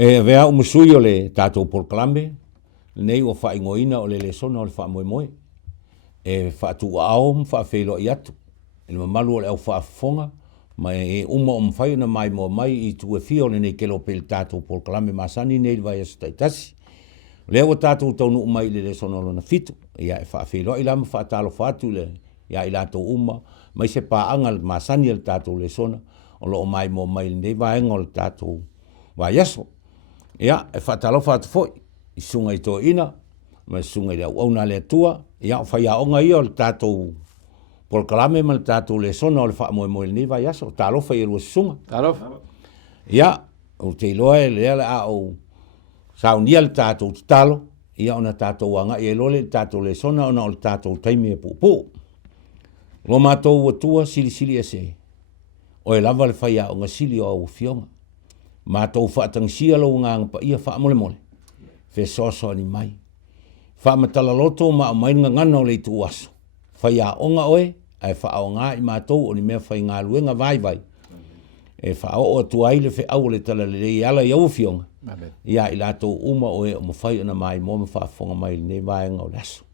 vea umusui o le tātou porklame, nei o whaingoina o le Lesona o le whamoemoe. Whaatu ao whaafelo i atu. Le mamalu o le au whaafonga, mai uma o mwhai na mai mo mai i tu e fio le nei kelo pe tātou porklame masani nei vai asu taitasi. Lea o tātou taunu umai le Lesona o na fitu, ia e whaafelo i lama whaatalo whaatu le, ia i lato uma, mai se paanga masani le tātou Lesona, o lo mai mo mai nei vaenga o le tātou vai asu. Ia, e whaatalo whaatu foi, i sunga i tō ina, mai sunga i au na le tua, ia o whai aonga i o le tātou porklame ma le tātou Lesona o le whaamoemoe nei vai asu, tālo whai erua sunga. Tālo. Ia, o te iloa e lea le a o saunia le tātou talo, ia ona tātou anga i elole le tātou Lesona ona o le tātou taimi e pupu. Lo mātou ua tua sili e se, o e lava le whai aonga sili o au fionga. Mātou whaatangsia lo ngā ngapa ia whaamole mole. Fe soso ni mai. Whaamatala loto ma o mai ngana o le tu aso. Whai aonga oe, ai whaonga i mātou o ni mea whai ngā luenga vai. E whao o tuai le fe au le tala le ala i au fionga. Ia i lato uma oe o mawhai ana mai mo me whaafonga mai le ne vaenga o laso.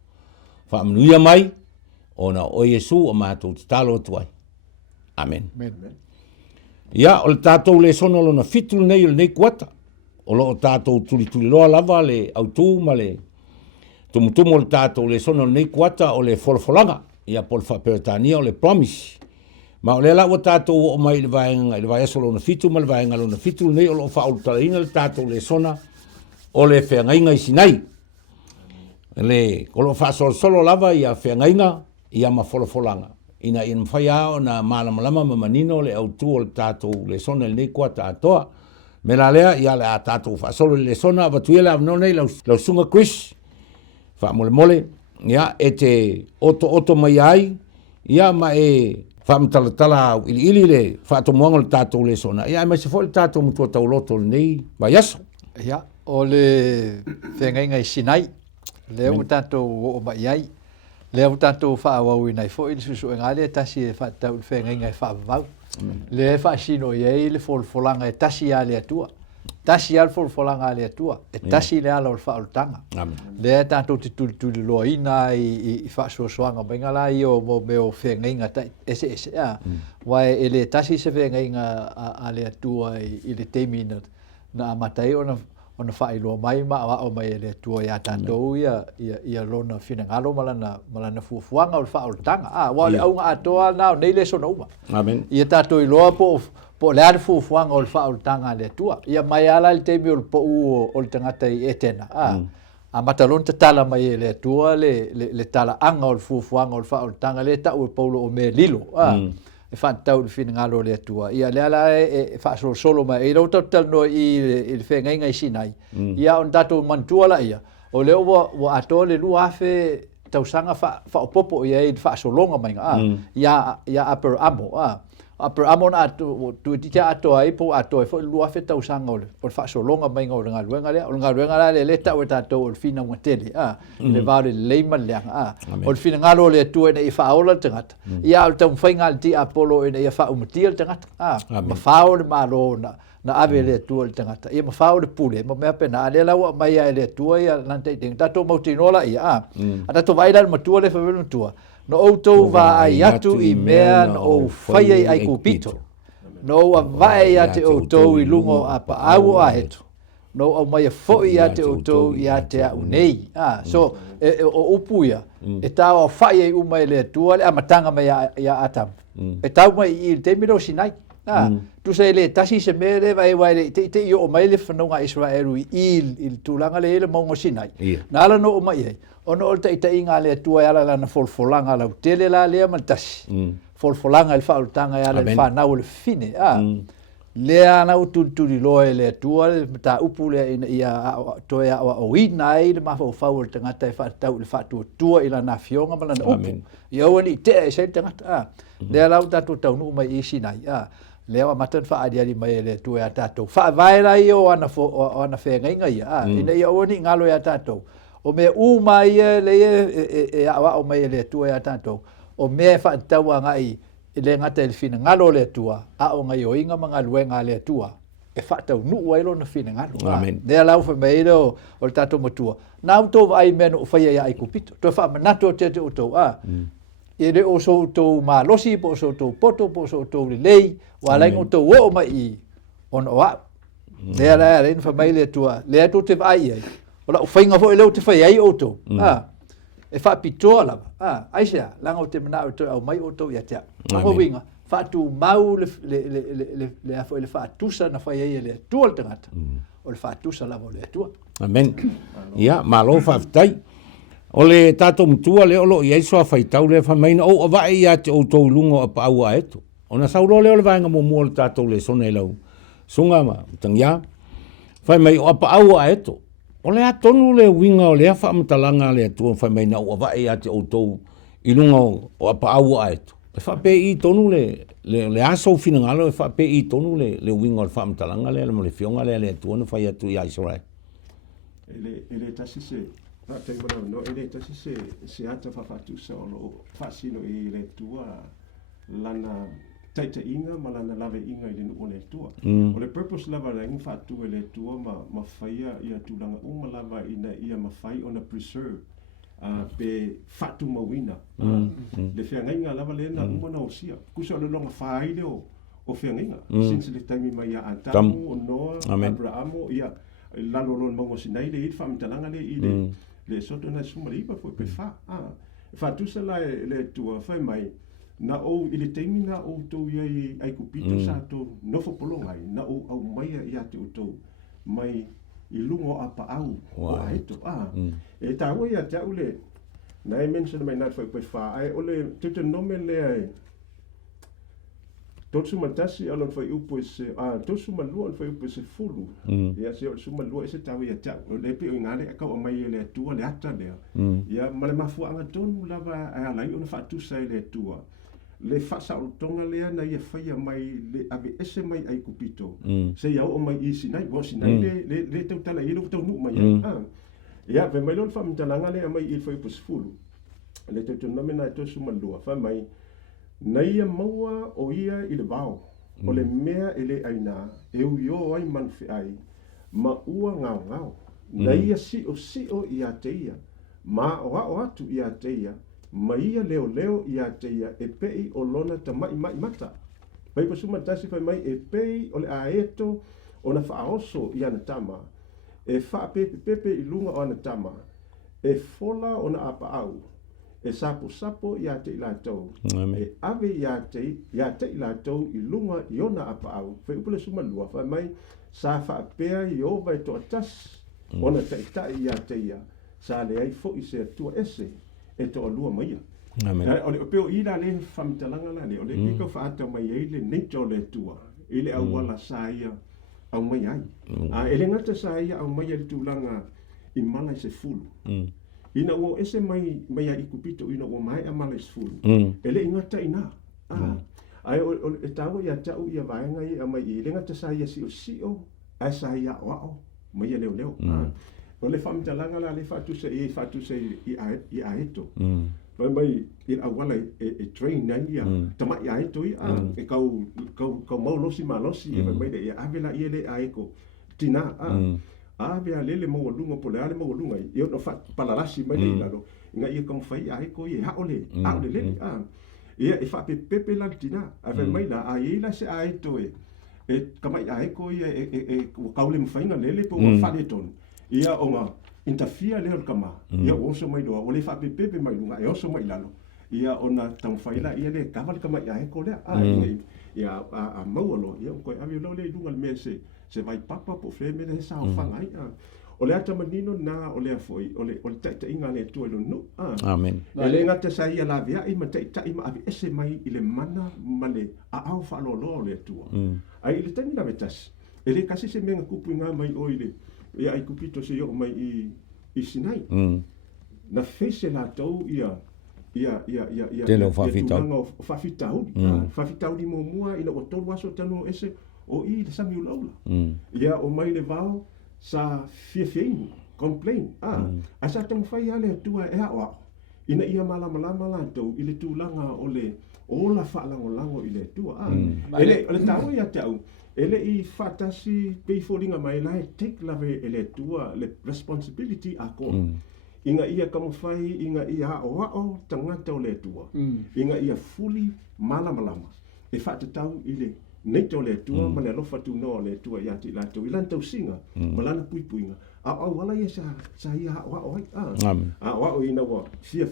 Whaamnuia mai, o na o Yesu o mātou talo tuai. Amen. Ia, o le tātou Lesona lo na fitu nei o le nei kuata. O lo o tātou tuli loa lava le autu ma le tumutumu o le tātou Lesona o le nei kuata o le folfolanga. Ia pol whaperetania o le promise. Ma o le la o tātou o mai le vaenga, le vaeso lo na fitu ma le vaenga lo na fitu nei o lo whaulutalaina le tātou Lesona o le Feagaiga i Sinai. Le, o lo whaasolo lava ia Feagaiga ia ma folfolanga. Ina in mwhai ao na malamalama mamanino le au tu o le tātou Lesona le nei kua tātoa. Me la lea, ia le a tātou whaasolo le Lesona, watuia le avno nei lau sunga Chris. Wha mole, ia e te oto mai ai, ia ma e wha mtalatala ili le whaatomuanga le tātou Lesona. Ia e mai se fo le tātou mutua tauloto le nei, vai aso. Ia, o le Feagaiga i Sinai, le o tātou o mai ai. Le o tātou whaawau i nei fo ili susu e ngāle tasi e whaatau Feagaiga e whaavau. Le whaasino i le folfolanga e tasi a le atua. Tasi al folfolanga a le atua. E tasi le ala o le whaaulutanga. Le tātou te tuli loa ina i whaasuasoanga maingala i o meo Feagaiga ese. Wai e le tasi se Feagaiga a le atua i le teimi na amatai ona whaeloa mai o mai e le tua ia tātou ia lona finangalo malana fuafuanga o le whaoltanga. Wa le aunga atoa nao nei le sona uma. Amen. Ia tātou i loa po le ade fuafuanga o le whaoltanga le tua. Ia mai ala le teimi o le po o le tangata i etena. A matalon te tala mai e le tua le tala anga o le fuafuanga o le whaoltanga le tau e paulo o me lilo. E whaatau le finangalo le atua. Ia le ala e whaasolo solo mai. E rau tau no i le Feagaiga i Sinai. Ia on tatou mantua la ia. O leo wa atoa le lua afe tausanga whaopopo ia i whaasolonga mai. Ia upper amo. Upper amo na tu tia atoa i po atoa i fo lua afe tausanga o le whaasolonga mai o le ngaluenga lea. O le ngaluenga le le tau e tatou o le fina ngatele. Le vare le leima leanga. O le finangalo le atua i whaola le tangata. Ia o tau mwhainga le ti apolo i ia whaumatia le tangata. Ma whao le malo na ave le atua le tangata. Ia ma whao le pule. Ma mea pena le lau mai le atua ia lante i tinga. Tatou mautinola ia. A tatou vaila le matua le whawelu tua. No outou va ai atu i mea no whaiei ai kupito. No a vai a te outou i lungo a pa au a hetu. No au mai a foi a te outou i a te au nei. So, o upuia, e tau a whaiei umai le atua le amatanga mai a atam. E tau mai i te miro Sinai. Tu sei le tasi se mere vai le te i o mai le whanonga Israelu i il tūlanga le ele maungo Sinai. Nala no o mai ei. Ono o te inga le atua e ala lana folfolanga lau tele la lea maltasi. Folfolanga il whaoltanga e ala le whanau le fine. Lea nau tuli loe le atua le ta upu le ia toe a o ina ai le mafa o whau le tangata e whaatau le whaatua tua i lana fionga malana upu. Ia ua ni te e se tangata. Lea lau tatu taunu mai i Sinai. Lea wa matan whaadiari mai le atua e a tatou. Whaavaira i o ana Feagaiga ia. Ina ia ua ni ngalo e a tatou. O me mai le e awa o mai le tua e tatou. O me whaatau a ngai i le ngata le fina ngalo le tua. A o ngai o inga mga luenga le tua. e whaatau nu ai lona whina ngalo. Amen. Nea lau wha mei reo o le tātou matua. Nā utou wa ai mea no whaia ia ai kupito. Toi wha manato te te utou. I re o so utou mā losi, po so utou poto, po so utou li lei, wa lai utou o mai i on o a. Nea rai rein wha mei le tua, le atu te vai ai. O la uwhainga fo i leo te whai ai utou. E wha pitoa lava. Aisea, langa o te mana o toi au mai utou ia tea. Ako winga. Fatu mau le afo le fatusa na fai ai le tua le tangata. O le fatusa lava o le tua. Amen. Ia, malo whaftai. O le tato mtua le olo i eisoa whaitau le whamaina o awai ia te o tau lungo a paua eto. O na sauro leo le vaenga mo mua le tato le sona lau. Sunga ma, tangia. Whai mai o a paua eto. O le atonu le winga o le awha amatalanga le atua whamaina o awai ia te o tau i lungo o a paua eto. E whape i tonu le aso fina ngalo e whape i tonu le winga o le whaamatalanga le mo le fionga le atua na whai atu i aisorai. Ele tasi se no ele tasi se ata whawhatu sa o lo whasino i le tua lana taita inga ma lana lave inga i le nuo le tua. O le purpose lava la inga whatu e le tua ma whaia ia tūlanga uma lava ina ia ma whai ona preserve pe whatu mawina. Le whiangainga lava le na uma na osia. Kusa o le longa whai leo o whiangainga. Since le taimi mai a Atamu, o Noa, Abrahamo, ia lalo lon mongo Sinai le itfa mitalanga le i le soto na suma le ipa foi pe fa tusa la le tua fai mai na o i le teimi na o tau ia ai kupito sa to nofo polonga na o au mai ia te utou mai i lungo apa au o aeto e taua ia te au le na e mention mai na foi pe fa ai o le tuta nome le ai tosu matasi alon foi upo se tosu malua foi upo se fulu ia se o suma lua se tawi ata le pe ngale ka o mai le tua le ata le ia male mafu anga tonu lava ai lai ona fatu sai le tua le fasa o tonga le na ia fai mai le ave ese mai ai kupito se ia o mai i Sinai bo Sinai le tau tala i lu tau nu mai ia ve mai lon fam talanga le mai i foi upo se fulu le tau nomena tosu malua fa mai na ia maua o ia i le vao, o le mea ele aina, e uio ai manfi ai, ma ua ngau ngau. Na ia si o ia te ia, ma o atu ia te ia, ma ia leo ia te ia, e pei o lona ta mai mata. Pai pasuma tasi fai mai e pei o le aeto o na whaoso i ana tama, e wha pepe i lunga o ana tama, e fola o na apa au, e sapo ia te i lātou. E ave ia te i lātou i lunga i ona apa au. Whai upule suma lua, whai mai sa whaapea i o vai to atas, ona tai ia te ia. Sa le ai fo i se atua ese, e to alua maia. O le opeo i la le whamitalanga la le, o le pika whaata mai ei le neito le tua, i le awala sa ia au mai ai. E le ngata sa ia au mai le tūlanga i mana i se fulu. Ina o ese mai ai kupito ina o mai amale sfulu. Ele ingata ina. Ai o e tawo ia tau ia vaenga i mai i le ngata sa ia sio ai sa ia o mai leo. O le famtalanga la le fatu se i aeto. Mai i awala e train na ia tama i aeto i e kau maulosi malosi e mai de ia avela i le aeko tina vea lele mo lunga po le ale mo lunga i o no fa palalasi mai le lalo nga ia kom fai ai ko ia ole le ia e fa pepe la tina ave mai la ai la se ai to e kamai ai ko ia e kaule mo faina lele po fa le ton ia o nga interfere le kama ia o so mai do o le fa pepe mai lunga e o so mai lalo ia ona tang faila ia le kaval kamai ai ko le ia a maualo ia ko ave lo le lunga le mese se vai papa po freme le sa o fangai o le ata manino na o le foi o le taita inga le tu lo no amen ele ngata sa ia la via i ma taita i ma ave ese mai i le mana male a au fa lo le tu ai le tani la vetas ele kasi se menga kupu inga mai o ile ia ai kupito se yo mai i Sinai na fese la tau ia telo fafitau di mo mua ina o tolu aso tanu ese o i le sami ulaula. Ia o mai le vao sa fiafeinu, complain. Asa tang fai ale atua e awa. Ina ia malama la tau i le tūlanga o le ola whaalango lango i le atua. Ele tau ia tau ele i fatasi pe folinga mai lai take lave ele tua le responsibility ako inga ia kamufai inga ia o tangata o le tua inga ia fully malama e fatatau ile nei to le tua ma le lofa tu no le tua ia ti la tu ilan tau singa malana puipuinga a wala ia sa ia o o ina wa sia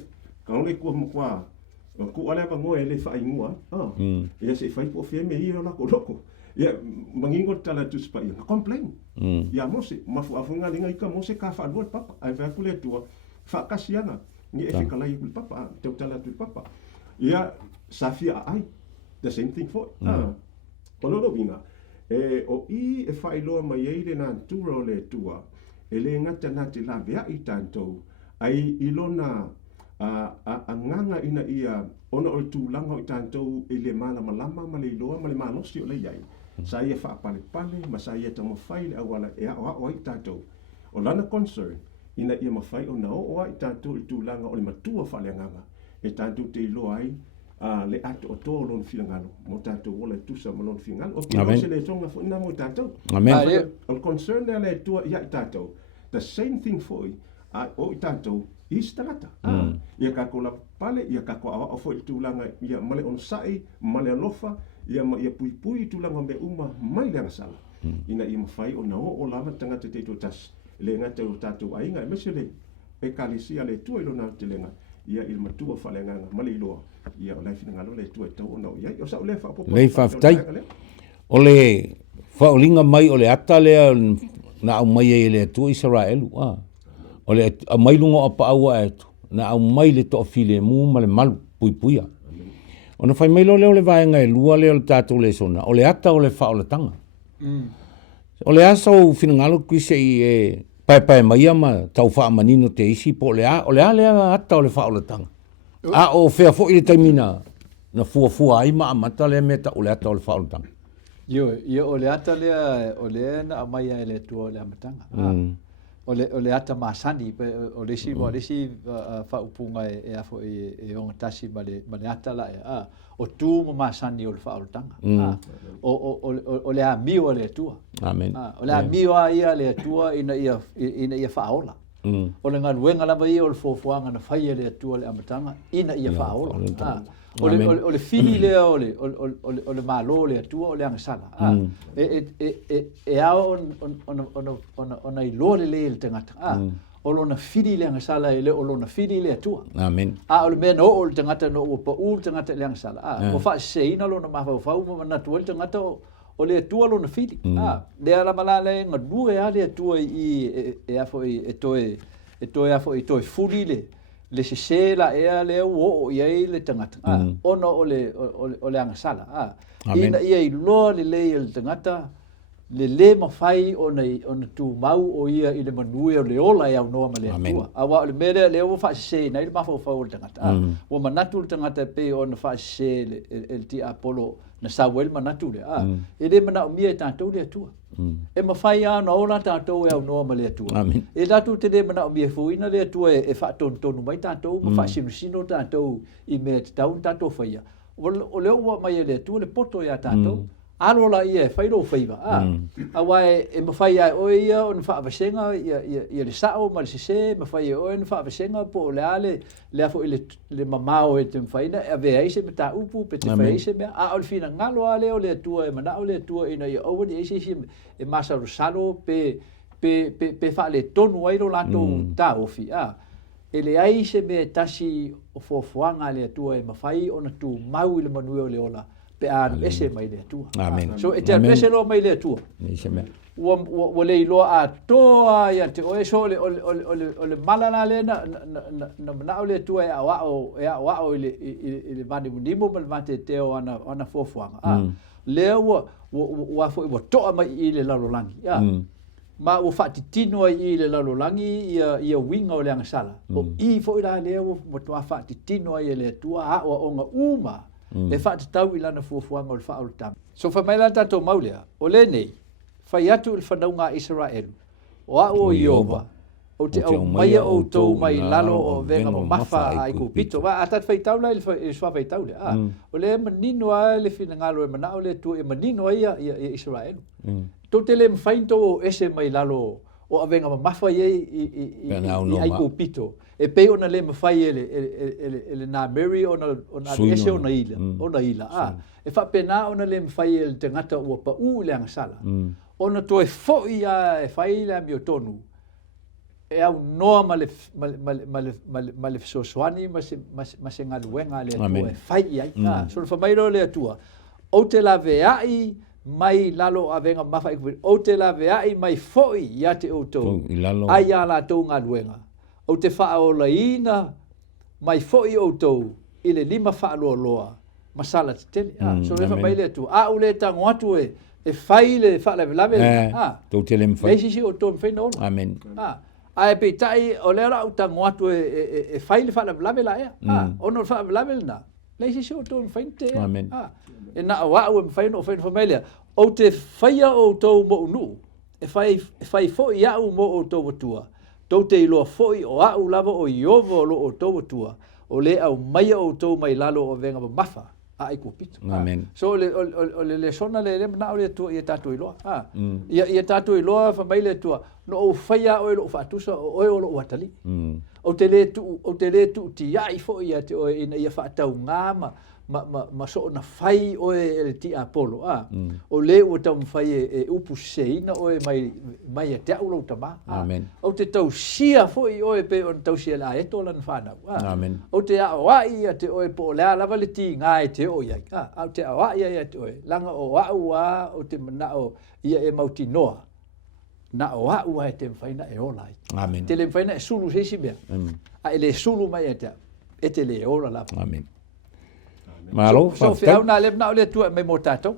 ka ole ko mo kwa ku ala ka ngoe le fa ingua ia se fai po fe me ia la ko loko ia mangingo tala tu spa ia complain ia mose mafu afunga linga ika mose ka fa luat papa ai fa kule tua fa kasiana ni e fe kala i papa te tala tu papa ia safia ai the same thing for Ono no vinga o i e fai loa mai ei le na tura o le tua e le ngata na te la vea i tantou ai ilona a nganga ina ia ona o tūlanga o i tantou e le mana malama ma le iloa ma le manosi o le iai sa ia wha pale ma sa ia tamo fai le awala e o i tantou o lana concern ina ia mawhai o na o i tantou i tūlanga o le matua wha le nganga e tantou te iloa ai le ato o tō lon whiangalo mo tātou wole tusa mo lon whiangalo o ki se le tonga fo ina mo tātou o concern le tua ia i tātou the same thing for o i tātou i stangata ia kako la pale ia kako o fo i tūlanga ia male on sai male alofa ia pui tūlanga me uma mai le ngasala ina i mawhai o na o lama tangata te to tas le ngata o tātou ainga e mesele e kalisia le tua ilo na te lenga ia il matua falenganga mali loa ia o lai finanga le tua tau ona ia o sa le fa popo le fa tai o le fa olinga mai o le ata le na au mai e le tua Israel o le mai lunga apa aua etu na au mai le to file mu ma le malu puipuia ona fai mai lo le vaenga e lua le o tatu le sona o le ata o le fa o le tanga o le asa o finanga kuise i pai mai ama tau wha manino te isi po le ata o le wha o le tanga. O whea fo i le taimina na fua ai ma amata le meta o le ata o le wha o le tanga. Ia o le ata lea o le na amaya e le tua o le amatanga. O le ata masani o le si wha upunga e afo e onga tasi ma le ata la e o tu mo masani o le wha o le tanga. O le amio le tua. Amen. O le amio ia le tua ina ia whaola. O le ngaruenga lava ia o le fofuanga na whaia le tua le amatanga ina ia whaola. O le fili lea o le malo le tua o le angasala. E ao ona i lore le tangata. O lona fili le angasala e le o lona fili le tua. Amen. O le mea no o le tangata no o pa u le tangata le angasala. O wha seina lona mawhau ma natua le tangata o le tua lona fili. Le ala malale nga due a le tua i e afo e toe afo i toe fuli le se la ea le o ia le tangata ono o le angasala ina ia i loa le tangata le mawhai ona tu mau o ia i le manue o le ola e au noa ma le atua awa o le mere le o whaase nei le mawhau o le tangata o manatu le tangata pe ona whaase le ti apolo na Samuel manatu le e le mana o mia e tātou le atua e mawhai ana ola tātou e au noa ma le atua e tātou te le mana o mia fuina le atua e whaatonu mai tātou ma whaasino tātou i mea te taun tātou whaia o le ua mai le atua le poto e a tātou alola ia e whairo whaiva awa e mawhai ai o ia o na whaawasenga ia le sao ma le sese mawhai e o na whaawasenga po o le ale le afo i le mamao e te mwhaina e ave eise me tā upu pe te whaise mea o le whina ngalo ale o le atua e mana o le atua ina ia owa ni eise e masa rosalo pe wha le tonu airo lato tā ofi e le aise me tasi o fofuanga le atua e mawhai o na tu mau i le manue o le ola pe ese mai le atua. Amen. So e te ese lo mai le atua. Wa le iloa a toa ia te oe so le malana le na o le atua e awao i le mani munimo ma le mate teo ana fofuanga. Lea wa fo i toa mai i le lalolangi. Ma o whaatitino i le lalolangi ia winga o le angasala. O i fo i la lea o toa whaatitino i le atua a o onga uma. E whaatatau i lana fuafuanga o le whaaurutanga. So whamaila tātou maulea, o le nei, whai atu i whanaunga Israel, o a o Iova, o te au mai o tau mai lalo o venga mafa ai ku pito wa atat fai tau la il swa fai tau le o le manino a le fina ngalo e mana o le tu e manino ia Israel to te le mfainto ese mai lalo o avenga mafa i ai ku pito e pe ona le mafai ele na Mary ona ese ona ila e fa pena ona le mfai el te ngata o pa u le sala ona to e fo ia e fai la mi tonu e au noa ma le sosoani ma se ngaluenga le tua e fai ia so le famairo le tua o te la veai mai lalo avenga mafa o te la veai mai foi ia te auto ai ala tau ngaluenga o te faa o laina mai foi auto ile lima faa loa masala te tele so le famaile le tua a ule tango atu e fai le faa le lave to te le mfai le sisi o to mfai no amen ai pe tai o le ra uta ngoatu e fai le fa la la ya ono fa la na le si o to fente amen e na wa o fai no fai familia o te fai o to mo nu e fai fo ia o mo o to tua to te lo foi o a u lava o iovo lo o to tua o le au mai o to mai lalo o venga mafa ai ku pito amen so le sona le na o le tu ia tatu i lo ia tatu i lo fa mai le tua no o faia o lo fatusa o lo watali o te le tu ti ai fo ia te o ina ia fa tau ngama ma so na fai o e ti apolo o le o tau fai e upu seina o mai te au lo tama amen o te tau sia fo i o e pe on tau sia la e to lan fa na amen o te a wa ia te o e po la lava le ti ngai te o ia o te a wa ia te o langa o wa o te mana o ia e mauti noa na o a te faina e ola amen te le faina e sulu se si bea a ele sulu mai e te le ola la amen malo so fe na le na le tu me motato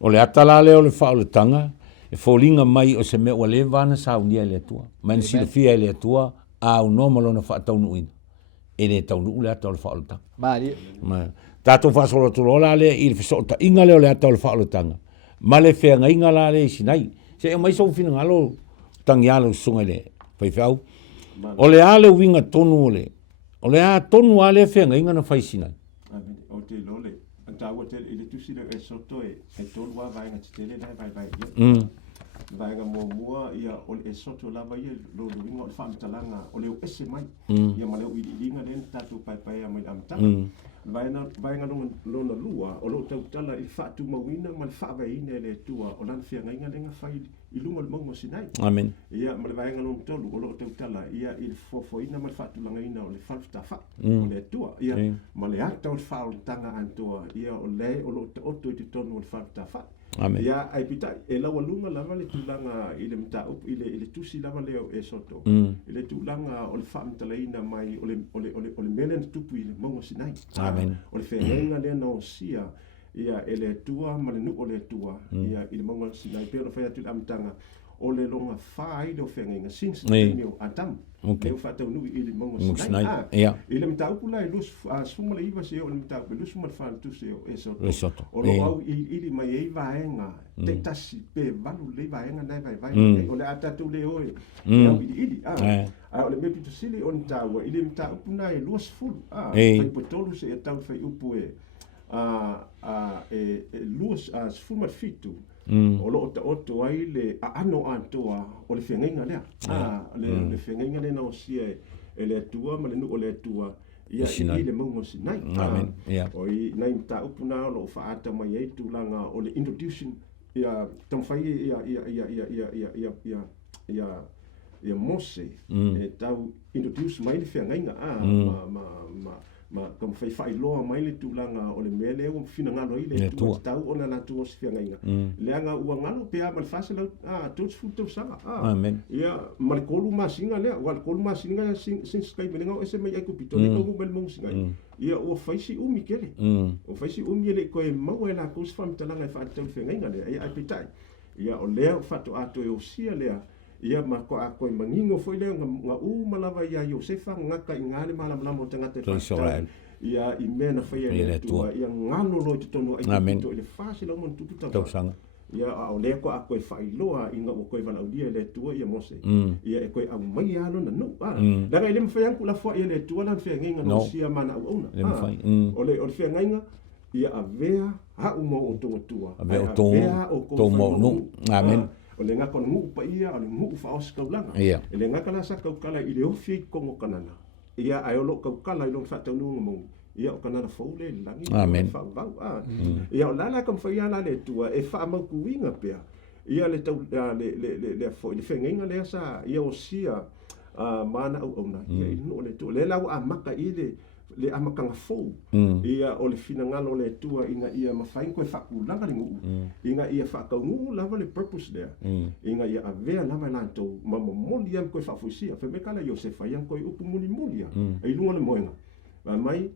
o le atala le o le fa o le tanga e folinga mai o se me o le vana sa unia le tua man si le fia le tua a o no malo na fa tau nu in e le tau nu le ata o le fa o le tanga ma tato fa so lo la le il so ta inga le o le ata o le fa o le tanga ma le fe nga inga la le Sinai se mai so fina ngalo tangialo sunga le fai fau o le ale winga tonu o le a tonu ale fe nga inga na fai Sinai o te lole anta o te ile tu sila e soto e tonu wa vai nga tele dai vai vai nga mo mua ia o e soto lava ia lo winga o fa talanga o le ese mai ia ma le winga den tatu pai mai am ta vai nga lo na lua o lo tau tala i fa tu mawina ma fa vai ine le tua o lan fia nga lenga fai i lunga le mo Sinai amen ia ma le vai nga lo tolu o lo tau tala ia il fo ina ma fa tu langa ina o le fa fa o le tua ia ma le ata o fa o tanga antoa ia o le o lo to te tonu o fa fa amen ia ai pita e la walunga lava le tulanga ile mta up ile tusi lava le e soto ile tulanga o le fa mtalaina mai o le melen tupu ile mo Sinai amen o le fenga le no sia ia ele tua ma le nu o le tua ia ile mo Sinai pe o fa tu amtanga o le longa fai do fenga since no atam eu fa tau nu ile mo Sinai ile mta up la lus suma le iva se o le mta up lus ma fa tu se e soto o lo au ile mai e vaenga te tasi pe valu le vaenga nai vai o le ata tu le oi ia ili o le mepi tu sili on tawa ile mta up na e lus full fai potolu se e tau fai upu lus full ma fitu o lo o ai le ano antoa o le fenga lea le fenga le no sia ele tua ma le no le tua ia ile mo Sinai amen o i nai mta upuna lo fa ata mai ai tulanga o le introduction ia tam fai ia Mose e tau introduce mai le fenga ma kam fai loa mai le tulanga o le mele o fina ngalo ile tau ona na tu se fenga leanga ua ngalo pe a mal fasela tu futo sanga amen ia mal kolu masinga le wal kolu masinga sin skai menga ese mai ku pito le ko bel mong singa ia o faisi umi kele o faisi umi le ko e mau la ko fam talanga fa tu fenga le ia apitai ia o le fatu ato e o sia le ia ma ko a ko mangingo foi le nga malava ia Josefa ngaka ingale malam lamo tanga te Israel ia i mena foi ia ngano lo te tonu ai to le fasi lo mon tutu ta ia o le ko a koe whailoa inga o koe wana udia le tua ia mose. Ia e koe au mai alo na nu. Langa ile mwhaianku la fwa ia le tua lan whiangainga no sia mana au auna. O le whiangainga ia a vea hau mo o tonga tua. A vea o tonga nu. Amen. O le ngaka na ngu pa ia, o le ngu whaos kaulanga. E le ngaka la sa kaukala i le ofi i kongo kanana. Ia ai olo kaukala i long whatau nunga mongu. Ia o kanana faule langi. Amen. Ia o lala kam whaia la le tua e wha mau kuinga pia. Ia le tau le whengenga lea sa ia o sia mana au auna. Ia ino le tua. Le lau a maka i le amakanga fou. Ia o le finangalo le tua inga ia mawhain koe whakulanga le ngu. Inga ia whakau ngu lava le purpose there. Inga ia a vea lava lantou mamamoli am koe whafuisia. Whemekala Iosefa iam koe upu muli mulia. Ai lunga le moenga. Mai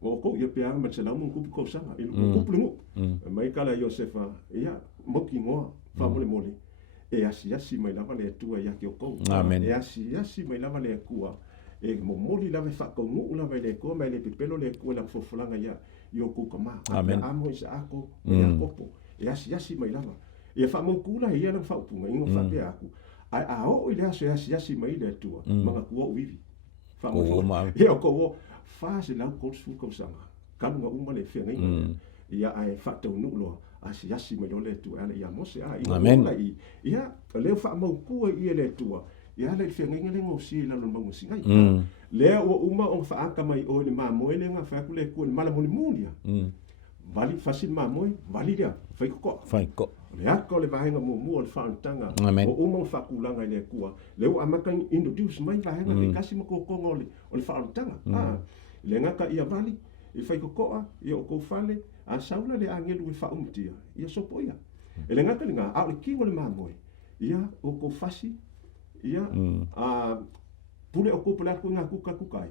o ko ia pe ama se lamu kupu ko sanga i kupu ngu mai kala Iosefa ia moki ngoa fa mole e asi mai lava le tua ia ki o ko e asi mai lava le kua e mo moli lava fa ko ngu lava le ko mai le pipelo le ko la fofulanga ia io ku kama amo isa ako ia kopo e asi mai lava e fa mo kula ia na fa punga ingo fa pe aku a o ile asi mai le tua manga ku o vivi fa mo ia ko fa se lau ko su ko sanga kan nga uma le fenga ia ai fa to nu lo asi mai lo le tu ala ia mo se ai ia le fa mo ku ia le tu ia le fenga le ngo si la lo mo si ai le o uma on fa aka mai o le ma mo le nga fa ku le ku mala mo munia vali fasil ma mo vali dia fai ko le aka le vahenga mo le fa antanga o uma fa ku langa le ku le o amaka introduce mai vahenga le kasi mo ko ngole o le fa antanga le ngaka ia vali i fai kokoa ia o kou fale a saula le angelu i whaumtia ia sopo ia e le ngaka linga au le kingo le mamoe ia o kou fasi ia pule o kou pule aku ngā kukai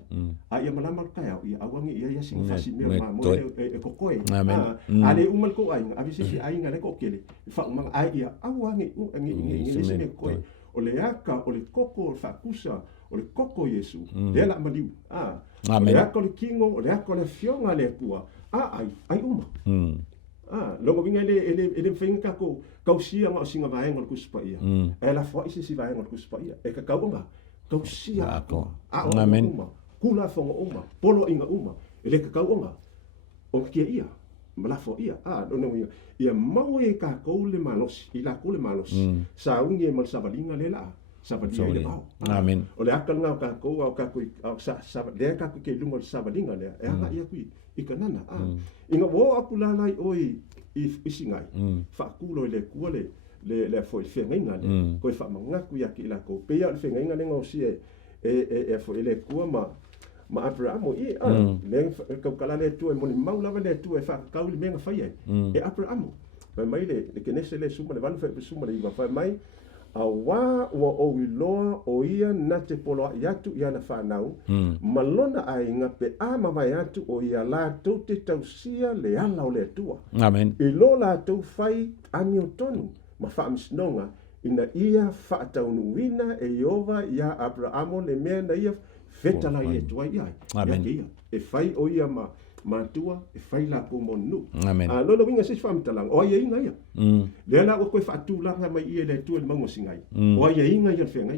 a ia malama kai au ia awangi ia singa fasi mea mamoe e kokoe a le umal ko ainga a visisi ainga le kokele i whaumanga a ia awangi ngi sine koe o le aka o le koko o whakusa o le koko Yesu le la maliu o le ako le kingo o le ako le fionga le pua ai uma longo vinga ele whainga kako kausia nga o singa vaenga o kuspa ia e la fwa isi si vaenga o kuspa ia e ka kaunga kausia ako uma kula fonga uma polo inga uma ele ka kaunga o kia ia malafo ia no ia mau e ka koule malos ila koule malos sa ungi e mal sabalinga le la sabalinga le mau amen o le akal nga ka ko o ka ko sa le ka ko ke lungo sabalinga le e anga ia kui ikanana inga wo akula lai oi i Sinai fa kulo le kuale le foi fenga le ko fa manga ku ya ki la ko pe ya fenga le ngo si e foi le kuama ma Abraham le ka kala le tu e mo mau lava le tu e fa ka uli menga fa ye e Abraham mai le ke nese le suma le van fa suma le va fa mai a wa o iloa o ia na te polo yatu ia na whanau malona a inga pe a mawai atu o ia la tau te tausia le ala o le tua amen i lo la tau fai ani o tonu ma whaamisnonga ina ia whaataunuina e Iova ia Abrahamo le mea na ia fetala i e tua ia amen e fai o ia matua e fai la ko monu amen lolo winga se famtalang o ia inga ia le la ko fatulanga mai ia le tu le mango singai o ia inga ia fenga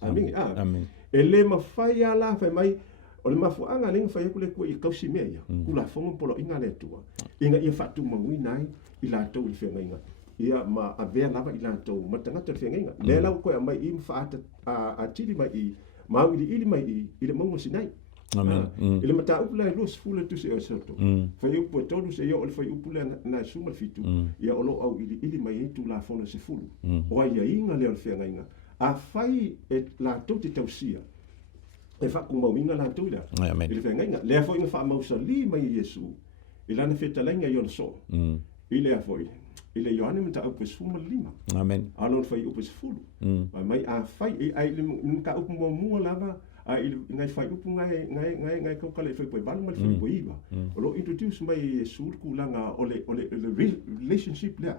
amen amen e le mafai ala fa mai o le mafuanga le fai ko le ko i kausi mea ia kula fongo polo inga le tua inga ia fatu mangui nai i la tau i fenga inga ia ma avea lava i la tau matanga te fenga inga le la ko mai im fa a tili mai i ma ili mai i le mango sinai amen ele mata upula lus fula tu se asoto fai upu todo se yo fai upula na suma fitu ia olo au ili mai tu la fona se fulu o ia inga le fenga inga a fai e la toti tausia e fa ku mawinga la tu la ele fenga inga le fo inga fa mausali mai Yesu ila na feta lenga yo so ile a foi ile Yohane mata upu suma lima amen alon fai upu fulu mai a fai ai ka upu mo lava ngai fai upu ngai ko kale fai poi balu mal fai poi iba lo introduce mai sur kulanga ole relationship le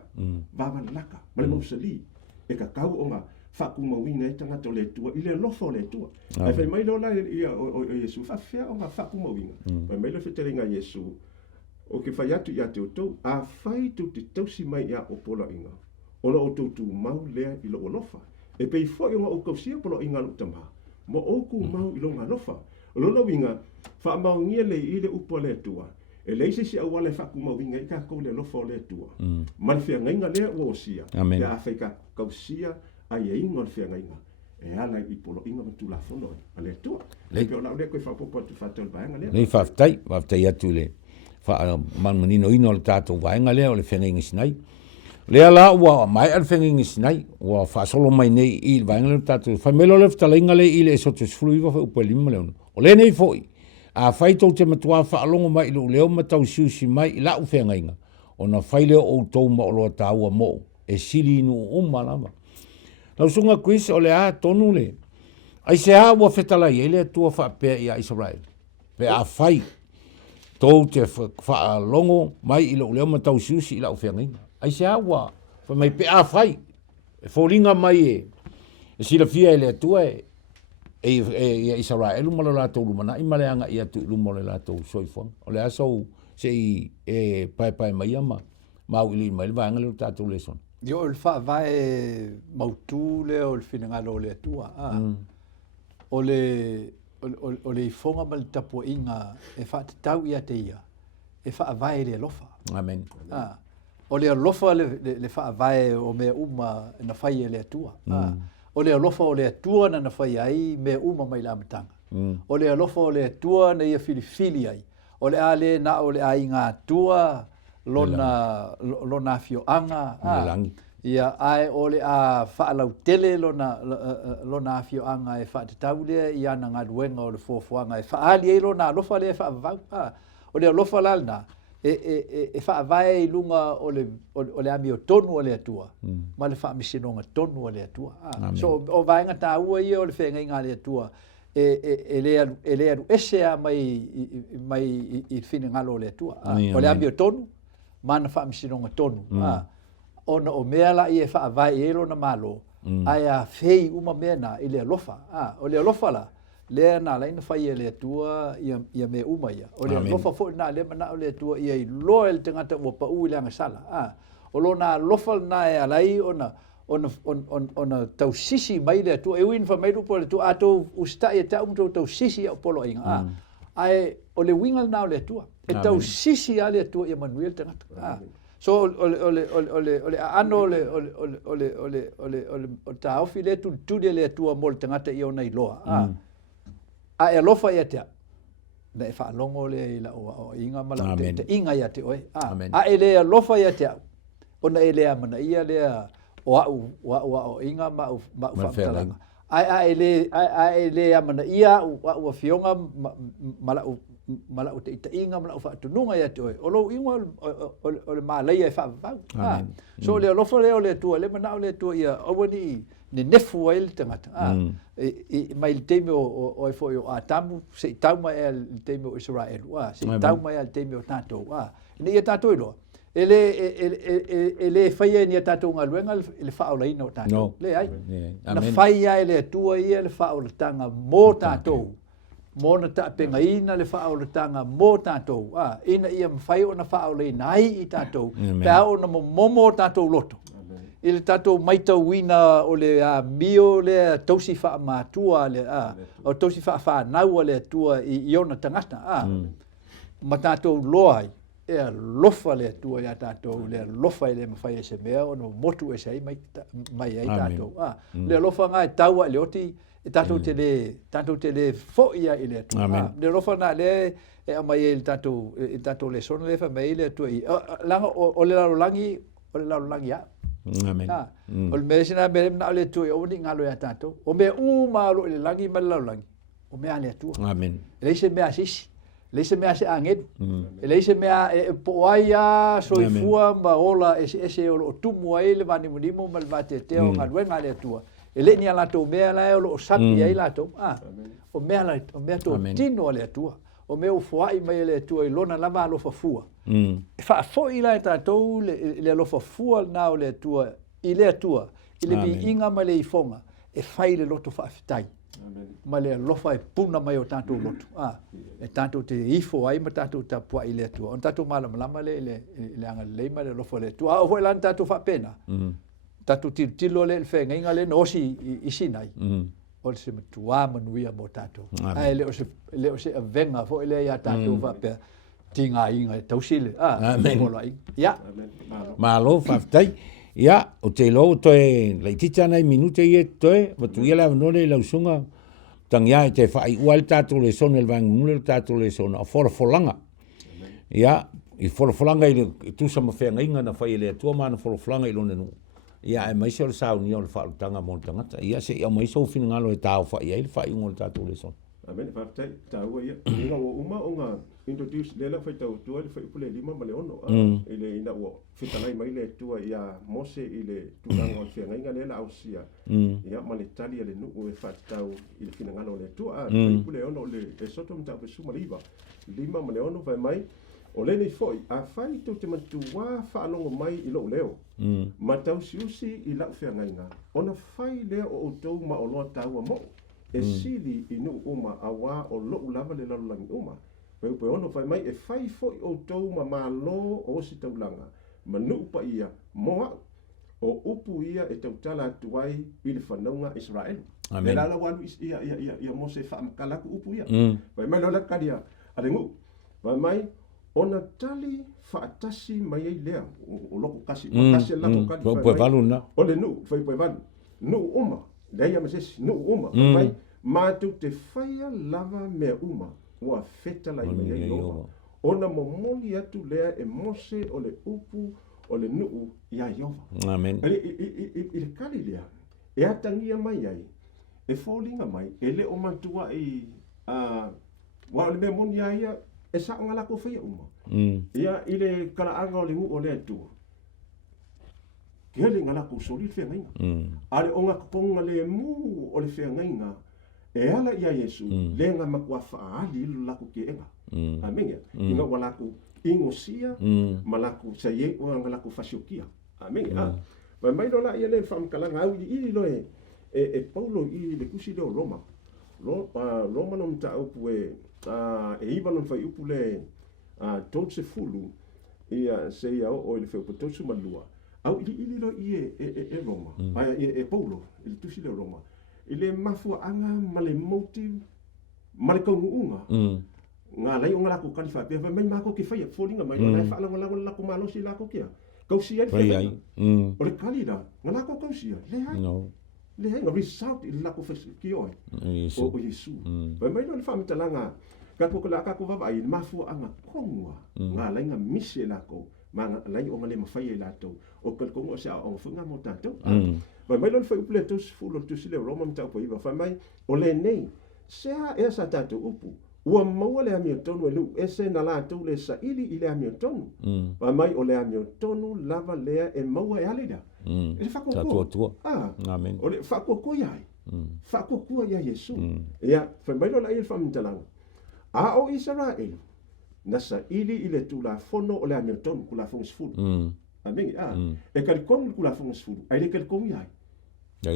va laka mal mo sali e ka kau onga fa ku mo winga tanga to le tua ile lo fo le tua ai fai mai lo la ia o Yesu fa fia onga fa ku mo winga mai lo feteringa Yesu o ke whai atu ia te utou, a whai tu te tausi mai ia o pola inga. Ona o tau tu mau lea ilo o lofa. E pei fwoi o kausia pola inga lu tamaha. Mo oku mau ilo ngā lofa. Lona winga, wha mau ngia le i le upo le tua. E leise si awale whaku mau winga i ka kou le lofa o le tua. Malwhia ngainga lea ua o sia. Te a whai ka kausia ai e inga malwhia ngainga. E ala i polo inga matu la fono a le tua. Le peo lau le koe whapopo atu whatau vaenga lea. Nei whaftai atu le. Manmanino ino le tātou vaenga lea o le whenga Sinai. Lea la ua mai al whenga Sinai. Ua whaasolo mai nei i le vaenga lea tātou. Whaimelo le whtalainga le i le esotu sfulu iwa wha upa lima leona. O le nei foi. A whaitou te matua whaalongo mai ilu leo matau siusi mai i lau whenga inga. O na whaileo o tau maoloa tāua mo. E siri inu umalama. Nau sunga kuis o le a tonu le. Ai se a ua whetalai e le tua whaapea i a Israel. Pe a whai. Tau te whaalongo mai i leo matau siusi i lau whenga inga. Ai se a ua. Mai pe a whai. E whoringa mai e. E sila fia e le tua e. E Israel umala la tau lumana. I male anga i atu lumole la tau soifong. O le asau se i pai mai ama. Mau ili mai le vaanga leo tātou Lesona. Yo il fa vai mautu le o il finangalo le tua. O le fonga mal tapo inga e fa tau ia te ia. E fa vai le lofa. Amen. O le lofa le fa vai o me uma na fai le tua. O le lofa o le tua na fai ai me uma mai la matanga. O le lofa o le tua na ia filifili ai. O le ale na o le ai ngā tua lona fioanga ia ai ole a faalau tele lona fioanga e faatau le ia na ngaduenga o le fofoanga e faali e lona lofa le faavau o le lofa lalna e faavai lunga o le ami o tonu o le atua ma le faamisinonga tonu o le atua so o vaenga taua ia o le fenga le atua e le aru ese a mai i finangalo le atua o le ami o tonu mana faamisinonga tonu ona o mea la i e whaavai e lo na malo ai a fei uma mea na i le alofa o le alofa la le na la ina whai e le atua ia me uma ia o le alofa fo na le mana o le atua ia i loa el tengata ua pa ui leanga sala o lo na alofa na e alai ona tau sisi mai le atua e uin whameiru po le atua ato usta e tau mto tau sisi a polo inga ai o le wingal na o le atua e tau sisi a le atua ia manuel tengata so ole ano ole ta ofile tu le tua mol tangata i ona i loa a e lofa ia te na e fa longo le la o inga mala te inga ia te oi a ele lofa ia te ona ele amana ia le o inga ma fa talanga a ele amana ia o fionga mala o te inga mala o fa tununga ia te oi o lo inga o le malai e fa so le lofa le o le tua le mana o le tua ia o wani ni nefu ai le tangata mai le teme o e foi o atamu se tauma e le teme o Israel se tauma e le teme o tatou ni ia tatou lo ele faia ni tatou ngaluenga le fa o leina o tatou le ai na faia ele tua ia le fa o le tanga mo tatou mona ta penga ina le fa o le tanga mo tatou ina ia mfai ona fa o leina ai i tatou pe ona momo tatou loto il tatou maita wina o le mio le tosi fa matua le o tosi fa nau le tua i ona tangata ma tatou loai e lofa le tua ya tatou le lofa le mafai se mea ono motu e sei mai ai tatou le lofa ngai taua le oti e tatou te le foia i le tua le lofa na le e mai il tatou le sono le fa mai le tua i langa o le langi ya Amen. O le mesina me na le tu o ni ngalo ya tato. O me uma lo le langi ma la langi. O me ale tu. Amen. Le se me asis. Le se me ase anget. Le se me po aia so fua ma ola ese o tumu ai le vani munimo mal vate te o ngalo ngale tu. Ele ni ala to me ala o sapi ai la to. O me ala o me to tino le tu. O meu fuai mai le tu i lona lava lo fa fua. Fa fo ila tatou le lo fa fua na le tua i le tua i le bi inga mai le fonga e fai le loto whaafitai. Ma le alofa e puna mai o tātou loto. E tātou te ifo ai ma tātou ta pua i le atua. On tātou malama le anga leima le alofa le atua. O hoi lan tātou whaapena. Tātou tilo le whenga le no osi i Sinai. O le se matua manuia mo tātou. Ai le o se avenga fo ele ia tātou whaapea. Tinga inga tausile. Amen. Ya. Malo whaafitai. Ia, o te lo toe, lai tita nei minute i e toe, watu ia la vanore la usunga, tangia e te whai ua le tātou le sona, le vang mule le tātou le sona, a whorofolanga. Ia, i whorofolanga i tusa mawhenga inga na whai le atua mana whorofolanga i lona nu. Ia, e maise o le sao ni o le whaarutanga mo le tangata. Ia, se ia maise o whina ngalo e tāo whai, le whai ungo le tātou le sona. Amen, whaafitai, tāua ia. Inga o uma o ngā introduce lela whai tau tua le whai upule lima ma le ono. Ile ina ua whitanai mai le tua ia Mose i le tūranga o le whianga inga lela au sia. Ia ma le tali a le nuku e whaatau i le whinangana o le tua. Whai upule ono le soto mtau pe suma liva. Lima ma le ono whai mai. O le nei foi, a whai tau te matua whaalongo mai i lo leo. Ma tau siusi i lau whianga inga. Ona whai leo o tau ma o loa tau a mo. E sili i nu uma a wā o loo lava le lalulangi uma. Peu pe ono whai mai e whai foi o tau ma malo o si taulanga. Ma nu pa ia moa o upu ia e tau tala atuai i le whanaunga Israel. Amen. E lala walu ia Mose whaamkalaku upu ia. Whai mai lola karia arengu. Whai mai ona tali whaatasi mai ei lea o loko kasi. Kasi lako kali. Pue valu na. O le nu, whai pue valu. Nu uma. Leia masesi nu uma. Mai mātou te whaia lava mea uma. Ua feta lai mea i oma. Ona momoli atu lea e Mose o le upu o le nuu ia Iova. Amen. I le kali lea. E atangia mai ai. E fōlinga mai. E le o mantua i wa o le mea moni ia e saonga lako whaia uma. Ia i le karaanga o le ngu o le atua. Kia le ngala ko sori le whengainga. Ale o ngā kaponga le mu o le whengainga. E ala ia Yesu, le ngā makua whaali ilu lako ke enga. Amenga. Inga wa lako ingosia, ma lako sa ye o ngā lako fasiokia. Amenga. Ma mai lola ia le whamkalanga au i lo e Paulo i le kusi leo Roma. Roma no mta upu e iwa no whai upu le tōtse fulu ia se ia o le whaupa tōtsu malua. Au ili lo i e Roma, e Paulo, ili tusi leo Roma. Ile mafua anga male motive, male kaunguunga. Ngā lai o ngā lako kalifa, pia mai mako ke whaia, fōringa mai, lai whaalango lako malosi lako kia. Kausia le whaia. O le kali la, ngā lako kausia, le hai. Le hai, ngā result i lako ki oi. O Yesu. Mai no le whaamitalanga, kako kala kako vavai, mafua anga kongua, ngā lai ngā mise lako. Manga lai o ngale mawhai e lātou. O kalkongo se o whunga mo tātou. Vai mai lon whai upule tus fulo tusi leo Roma mtau po iwa. Vai mai o le nei. Sea e sa tātou upu. Ua maua le amio tonu e lu. E se na lātou le sa ili i le amio tonu. Vai mai o le amio tonu lava lea e maua e alida. E le whakokua. Amen. O le whakokua iai. Whakokua ia Yesu. Ia, vai mai lon ai il whamintalanga. A o Israel. Nasa ili i le tula fono o le amio tonu kula fonga sifuru. Amengi, e kalikongi kula fonga sifuru. Ai le kalikongi ai.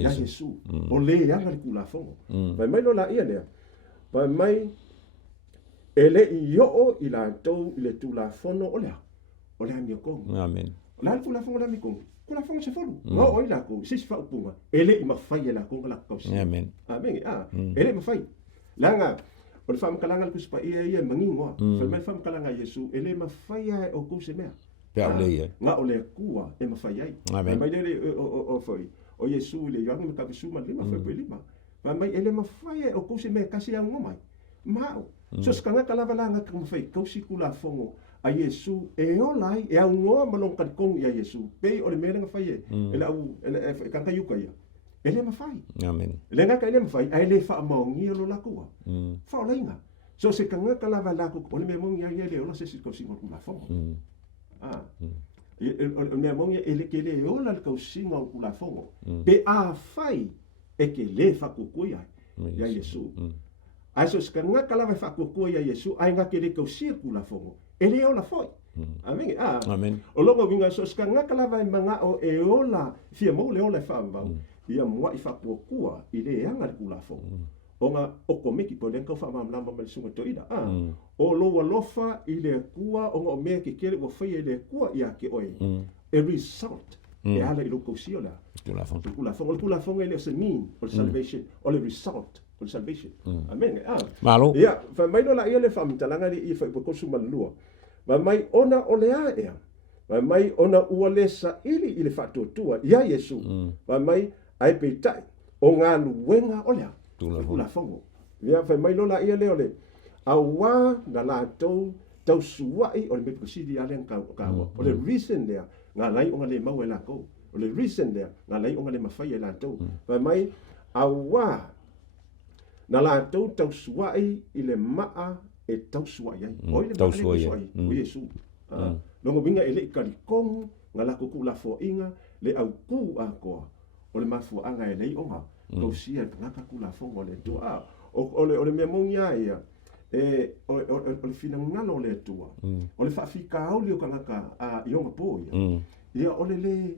Ia Yesu. O le anga le kula fonga. Vai mai lola ia lea. Vai mai e le i o i la tau i le tula fono o lea. O le amio kongi. Amen. O la kula fonga le amio kongi. Kula fonga sifuru. Ngā oi la ko, sisi wha upunga. E le i mawhai e la konga la kausi. Amen. Amengi, e le mawhai. Langa, o le whaamkalanga le kuspa ia mangingoa. Whai mai whaamkalanga Yesu, e le mawhai ai o kuse mea. Pea o le ia. Ngā o le kua e mawhai ai. Amen. Mai le o whai. O Yesu le yoanga me kapisu ma lima, whai lima. Whai mai e le mawhai ai o kuse mea kasi au ngomai. Mao. So skanga kalavalanga ka mawhai, kausi kula fongo a Yesu e o lai e au ngoa malong karikongu ia Yesu. Pei o le mea nga whai e. E la au, e kankayuka ia. Ele mawhai. Amen. Le ngaka ele mawhai, ai le wha maongia lo lakua. Wha o lainga. So se ka ngaka lava lako, o le mea maongia ia le ola se si kausinga o kula fongo. O mea maongia ele ke le ola le kausinga o kula fongo. Pe a whai e ke le whakukui ai. Ia Yesu. Ai so se ka ngaka lava whakukui ia Yesu, ai ngake le kausia kula fongo. Ele ola foi. Amen. Amen. O longa winga so se ka ngaka lava i mga o e ola, fia mo le ola whaambau. ia mua I whakuakua I le anga le kulafo. O ngā oko meki po le kau whamamlama ma le sunga toida. O loa lofa I le kua o ngā o mea ke kere wa whaia I le kua I ake oe. A result. E ala I loko sio la. Kulafo. O le kulafo e le se mean o le salvation. O le result. O le salvation. Amen. Malo. Ia, whamai no la ia le whamitalanga li I whaipokosu malua. Ma mai ona o le a ea. Ma mai ona ua le sa ili I le whatuatua. Ia Yesu. Ma mai ai peitai. O ngā luenga o lea. Kulafo. Ia, whamai no la ia le o le. Awa na la tau suai o le mepukasidi ale kaua. O le reason lea. Ngā lai o ngā le mau e la kou. O le reason lea. Ngā lai o ngā le mawhai e la tau. Ma mai awa na la tau suai I le maa e tau suai ai. O I le maa le suai. O Yesu. Longo binga e le I karikongu, ngā lako kulafo inga, le au ku a koa. O le mafuanga e lei onga. Kau sia e ngaka kulafo o le tua. O le mea mongia ia. O le fina ngalo o le tua. O le whawhika au leo ka ngaka I onga po ia. Ia o le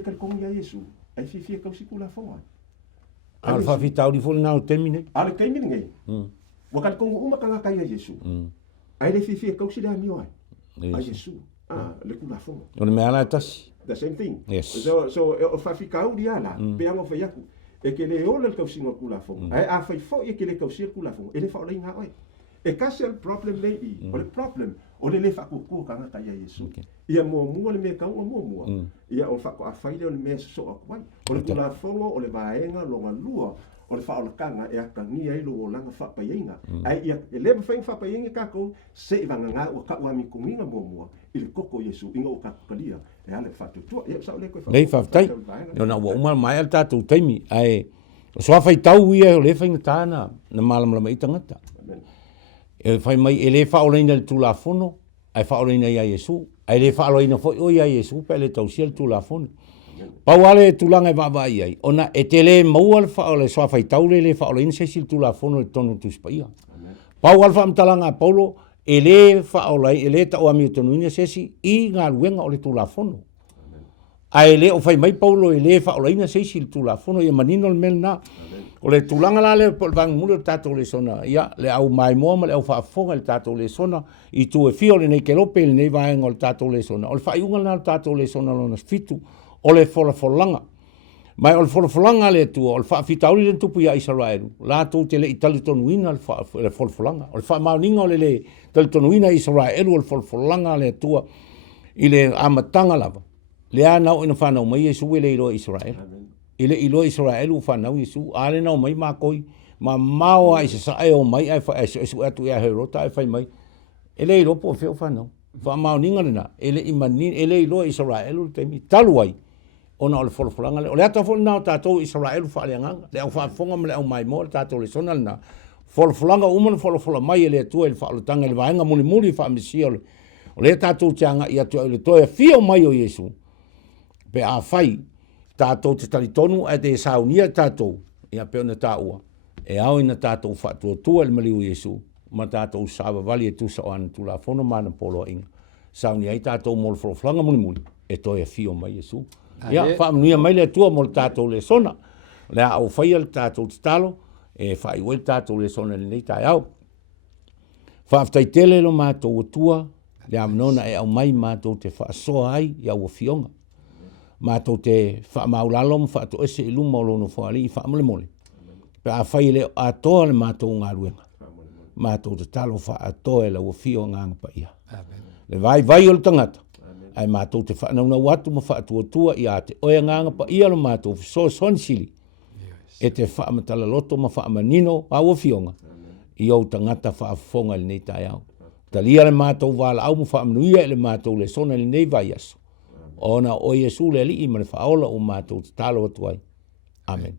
karikongu ia Yesu. Ai fifia kau si kulafo ai. Al whawhita au li fōle nāo temine. Ale kaimini ngai. Wakal kongu uma ka ngaka ia Yesu. Ai le fifia kau si le amio ai. A Yesu. Le kulafo. O le mea ala tasi. The same thing. Yes. So o whawhikau di ala. Pe anga whaiaku. E ke le ola le kausinga kulafo. Ai a whaifo e ke le kausia kulafo. E le whaolei ngā oi. E kasi al problem le I. O le problem. O le whakukua ka ngaka ia Yesu. Ia mua le mea kaunga mua. Ia o whako a whaile o le mea so a kuai. O le kulafongo o le vaenga longa lua. O le whaolakanga e aka ngia ilo o langa whapaienga. Ai ia e leba whainga whapaienga kako se I vanga ngā ua ka uami kuminga mua. I le koko Yesu inga o kakukalia. E ale whatutua. Ia sao le koe Nei whaftai. Nō na ua umar mai al tātou taimi. Ai o soa whai tau ia o le whainga tāna na malamalama I tangata. E whai mai e le whaoleina le tūlafono. Ai whaoleina ia Yesu. Ai le whaoleina fo o ia Yesu pe le tausia le tūlafono. Pau ale tulanga e wawai ai. Ona e te le maua le whaole soa whai tau le whaoleina se si le tūlafono le tonu tūspaia. Pau alfa amtalanga Paulo e le whaolai e le tau ami o tonuina se si I ngā ruenga o le tūlafono. Ai le o whai mai Paulo e le whaolaina se si le tūlafono e manino le mel na. O le tulanga la le vang mule tato Lesona. Ia le au mai moa ma le au whaafonga le tato Lesona. I tu e fio le nei ke lope le nei vaenga o le tato Lesona. O le whaiunga na le tato Lesona lona fitu. O le wholafolanga. Mai o le wholafolanga le tua. O le whaafitauri le tupu ia Israelu. La tu te le itali tonuina le wholafolanga. O le whaamauninga o le tali tonuina Israelu o le wholafolanga le tua. I le amatanga lava. Le a nau ina whanau mai Jesu e le ilo Israel. Ile ilo Israel u whanau Jesu. Ale nau mai mākoi. Ma maua i se sae o mai. Ai Jesu atu ea herota ai whai mai. Ele ilo po whio whanau. Whaamauninga lena. Ele imani. Ele ilo Israel u temi. Taluai. Ona o le wholawholanga le. O le ata whole nao tātou Israel whaaleanganga. Le au whaafonga ma le au mai mo le tātou le sona lena. Wholawholanga umana wholawhola mai e le atua le whaalatanga le vaenga muli whaamisia le. O le tātou tianga i atua le toia whio mai o Jesu. Pe a whai. Tātou te talitonu e te saunia tātou. Ia peona tāua. E au ina tātou whatuatua le maliu Jesu. Ma tātou sawa vali e tusa o ana tula whono mana polo inga. Saunia i tātou mol wholawholanga muli. E toia whio mai Jesu. Ia, whaamnuia mai le tua mo le tātou le sona. Le au whaia le tātou te talo. E whaiwe le tātou le sona le nei tai au. Whaaftai tele lo mātou atua. Le amnona e au mai mātou te whaasoa ai. Ia ua whionga. Mātou te whaamaulalo mo whaato ese I luma o lono whaali I whaamole mole. Pe a whai le atoa le mātou ngā ruenga. Mātou te talo whaatoa e la ua whio nganga pa ia. Le vai o le tangata. Ai mātou te whaanauna watu ma whaatuatua I a te oia nganga pa ia lo mātou so sonsili. E te whaamatala loto ma whaamanino a ua whionga. I au tangata whaafonga le nei tai au. Talia le mātou wala au ma whaamanuia le mātou le sona le nei vai aso. Ona o Yesu le li I ma le whaola o mātou te talo atuai. Amen.